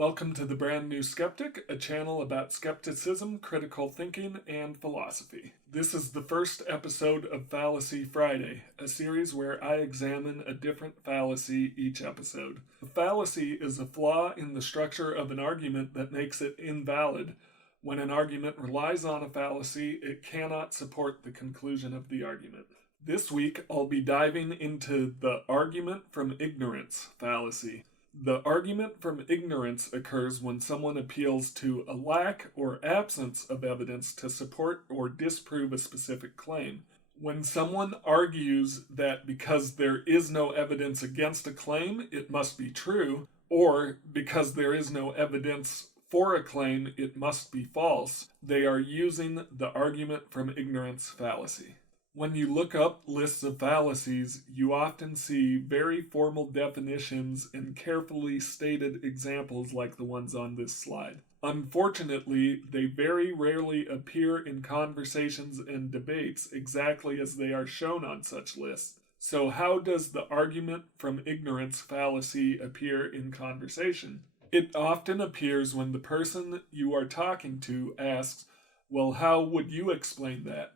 Welcome to The Brand New Skeptic, a channel about skepticism, critical thinking, and philosophy. This is the first episode of Fallacy Friday, a series where I examine a different fallacy each episode. A fallacy is a flaw in the structure of an argument that makes it invalid. When an argument relies on a fallacy, it cannot support the conclusion of the argument. This week, I'll be diving into the Argument from Ignorance Fallacy. The argument from ignorance occurs when someone appeals to a lack or absence of evidence to support or disprove a specific claim. When someone argues that because there is no evidence against a claim, it must be true, or because there is no evidence for a claim, it must be false, they are using the argument from ignorance fallacy. When you look up lists of fallacies, you often see very formal definitions and carefully stated examples like the ones on this slide. Unfortunately, they very rarely appear in conversations and debates exactly as they are shown on such lists. So how does the argument from ignorance fallacy appear in conversation? It often appears when the person you are talking to asks, "Well, how would you explain that?"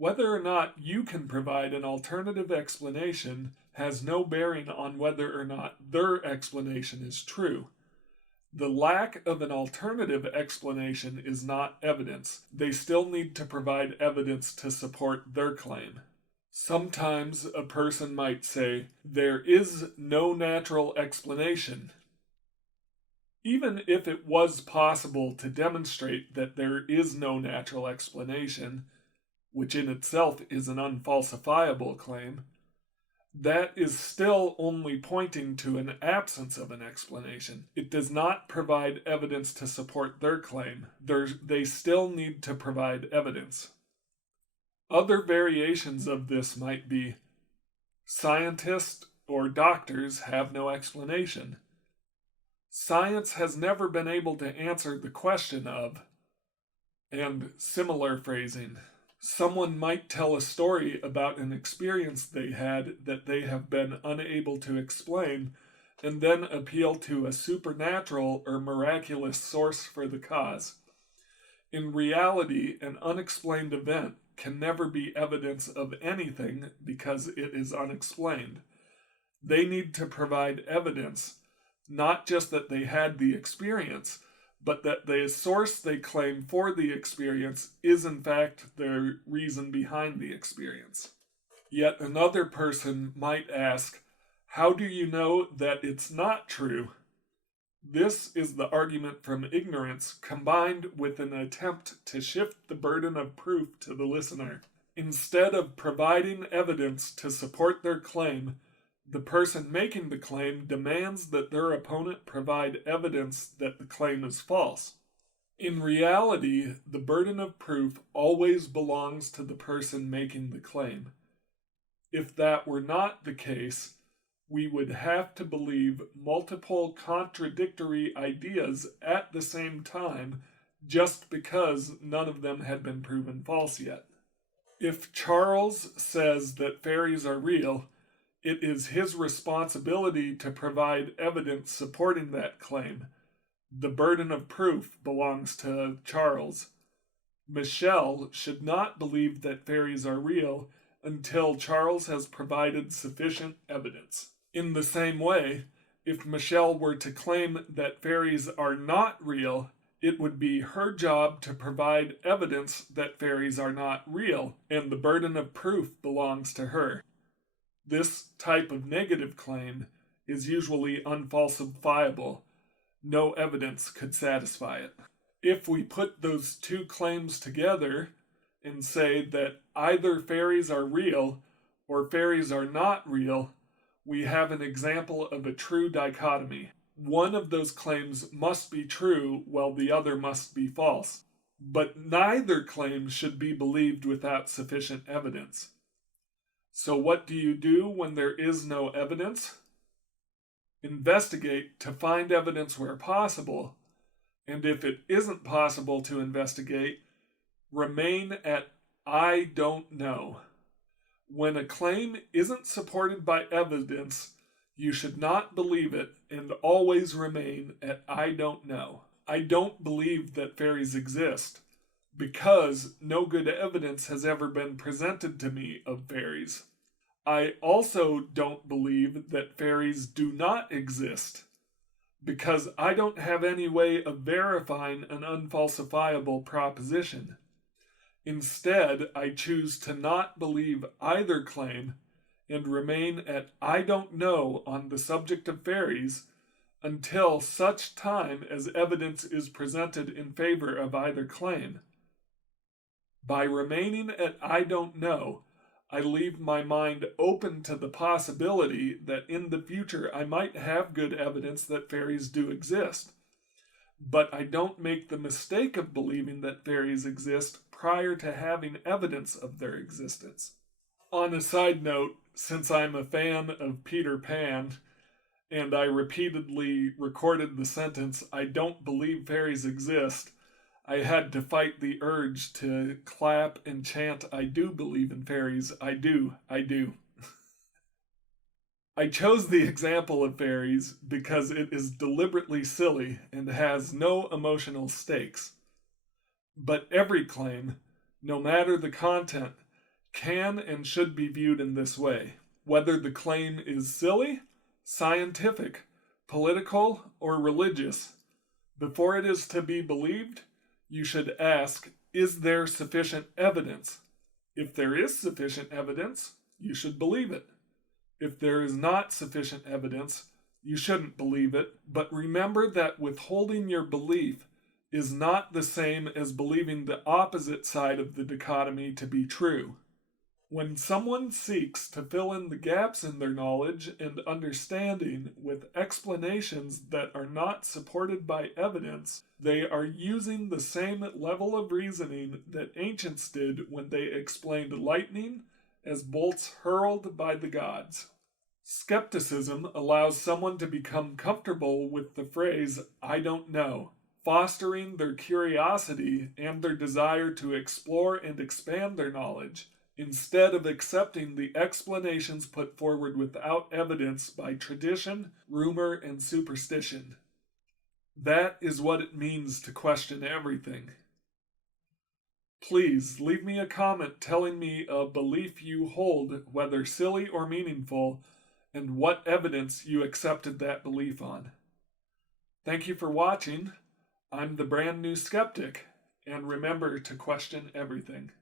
Whether or not you can provide an alternative explanation has no bearing on whether or not their explanation is true. The lack of an alternative explanation is not evidence. They still need to provide evidence to support their claim. Sometimes a person might say, "There is no natural explanation." Even if it was possible to demonstrate that there is no natural explanation, which in itself is an unfalsifiable claim, that is still only pointing to an absence of an explanation. It does not provide evidence to support their claim. They still need to provide evidence. Other variations of this might be, "Scientists or doctors have no explanation." Science has never been able to answer the question of, and similar phrasing. Someone might tell a story about an experience they had that they have been unable to explain, and then appeal to a supernatural or miraculous source for the cause. In reality, an unexplained event can never be evidence of anything because it is unexplained. They need to provide evidence, not just that they had the experience, but that the source they claim for the experience is in fact the reason behind the experience. Yet another person might ask, "How do you know that it's not true?" This is the argument from ignorance combined with an attempt to shift the burden of proof to the listener. Instead of providing evidence to support their claim, the person making the claim demands that their opponent provide evidence that the claim is false. In reality, the burden of proof always belongs to the person making the claim. If that were not the case, we would have to believe multiple contradictory ideas at the same time just because none of them had been proven false yet. If Charles says that fairies are real, it is his responsibility to provide evidence supporting that claim. The burden of proof belongs to Charles. Michelle should not believe that fairies are real until Charles has provided sufficient evidence. In the same way, if Michelle were to claim that fairies are not real, it would be her job to provide evidence that fairies are not real, and the burden of proof belongs to her. This type of negative claim is usually unfalsifiable. No evidence could satisfy it. If we put those two claims together and say that either fairies are real or fairies are not real, we have an example of a true dichotomy. One of those claims must be true while the other must be false. But neither claim should be believed without sufficient evidence. So what do you do when there is no evidence? Investigate to find evidence where possible, and if it isn't possible to investigate, remain at "I don't know." When a claim isn't supported by evidence, You should not believe it and always remain at I don't know. I don't believe that fairies exist because no good evidence has ever been presented to me of fairies. I also don't believe that fairies do not exist because I don't have any way of verifying an unfalsifiable proposition. Instead, I choose to not believe either claim and remain at I don't know on the subject of fairies until such time as evidence is presented in favor of either claim. By remaining at I don't know, I leave my mind open to the possibility that in the future I might have good evidence that fairies do exist. But I don't make the mistake of believing that fairies exist prior to having evidence of their existence. On a side note, since I'm a fan of Peter Pan, and I repeatedly recorded the sentence, I don't believe fairies exist, I had to fight the urge to clap and chant, I do believe in fairies, I do. I chose the example of fairies because it is deliberately silly and has no emotional stakes. But every claim, no matter the content, can and should be viewed in this way. Whether the claim is silly, scientific, political, or religious, before it is to be believed, you should ask, is there sufficient evidence? If there is sufficient evidence, you should believe it. If there is not sufficient evidence, you shouldn't believe it, but remember that withholding your belief is not the same as believing the opposite side of the dichotomy to be true. When someone seeks to fill in the gaps in their knowledge and understanding with explanations that are not supported by evidence, they are using the same level of reasoning that ancients did when they explained lightning as bolts hurled by the gods. Skepticism allows someone to become comfortable with the phrase, I don't know, fostering their curiosity and their desire to explore and expand their knowledge, instead of accepting the explanations put forward without evidence by tradition, rumor, and superstition. That is what it means to question everything. Please leave me a comment telling me a belief you hold, whether silly or meaningful, and what evidence you accepted that belief on. Thank you for watching. I'm the brand new skeptic, and remember to question everything.